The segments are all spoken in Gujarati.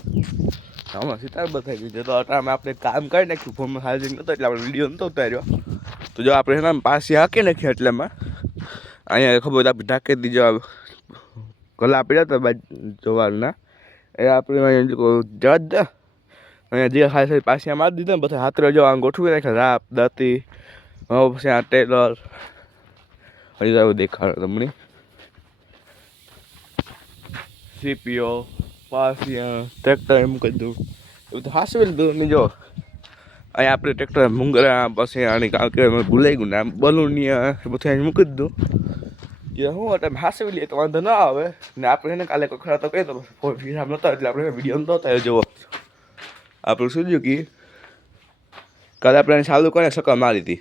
હમણાં સિતાર બતાવી ગયું છે તો અમે આપણે કામ કરી નાખ્યું ફોનમાં ચાર્જિંગ નતો એટલે આપણે વિડીયો નતો ઉતાર્યો. તો જો આપણે એના પાછી હાંકી નાખીએ એટલેમાં અહીંયા ખબર આપણે ઢાંકી દીજો ગલા પડ્યા હતા બાજુ જોવાના એ આપણે જવા જ દે અહીંયા જે ખાય પાછી મારી દીધા ને બધા હાથરે જો આમ ગોઠવી નાખ્યા રાપ દાંતી હવે પછી આ ટેલર હજી તો દેખાડો તમને સીપીઓ પાછી ટ્રેક્ટર એમ કહી દઉં એવું તો હાસવેલ દઉં ને જો અહીંયા આપણે ટ્રેક્ટર મુંગરા પછી આની કામ કહેવાય ભૂલાઈ ગયું ને આમ બલૂની બધું અહીં મૂકી જ દઉં જે હું તમે હાસવી લઈએ તો વાંધો ના આવે ને આપણે એને કાલે કોઈ ખરા તો કહી તો હિસાબ નહોતા એટલે આપણે વિડીયો નતો હતા જુઓ આપણું શું થયું કે કાલે આપણે એને ચાલુ કરીને સકલ મારી હતી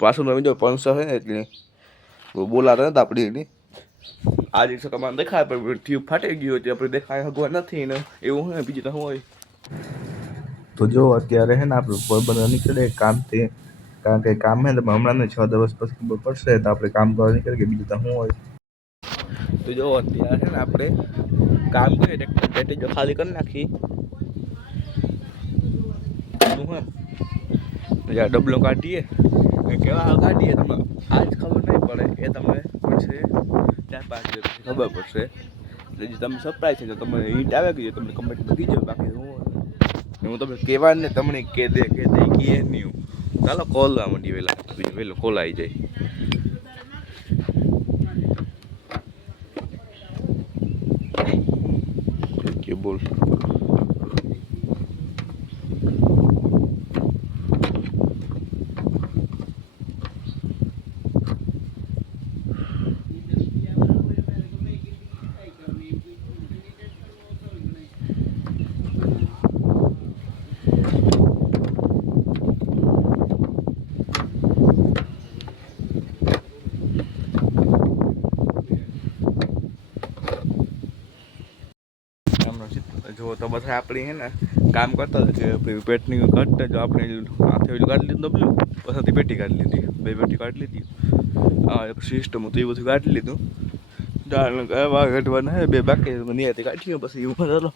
પાછું નવી જો 500 છે ને એટલે બોલાતા નતા આપણી એની આજે સકલમાં દેખાય પણ ટ્યુબ ફાટી ગયું એટલે આપણે દેખાય હગવા નથી ને એવું હોય બીજું તો શું હોય. તો જો અત્યારે હે ને આપણે પોરબંદર નીકળે કામથી કારણ કે કામ હે ને હમણાં ને 6 દિવસ પછી ખબર પડશે તો આપણે કામ કરવા નીકળે કે બીજું તો શું હોય. તો જો અત્યારે છે ને આપણે કામ કરીએ ટ્રેક્ટર બેટરી જો ખાલી કરી નાખી શું હે જ્યાં ડબલો કાઢીએ કેવા કાઢીએ તમને આજ ખબર નહીં પડે એ તમને પડશે 4-5 દિવસ ખબર પડશે એટલે જે તમે સરપ્રાઈઝ છે તો તમને હિન્ટ આવે કે તમને કમેન્ટ મૂકી જાઓ બાકી હું તમને કહેવા ને તમને કે દે કહે નહીં ચાલો કોલ આવવા માંડી વહેલો કોલ આવી જાય. કે બોલ જો તો બધા આપણી હે ને કામ કરતા હતા કે પેટની કાઢતા જો આપણે હાથે ઓલું કાઢી લીધું ડબલું પછી પેટી કાઢી લીધી 2 પેટી કાઢી લીધી એક સિસ્ટમ હતું એ બધું કાઢી લીધું દાળ કાઢવાના હે 2 બાકી નિયતિ કાઢી પછી એવું ચાલો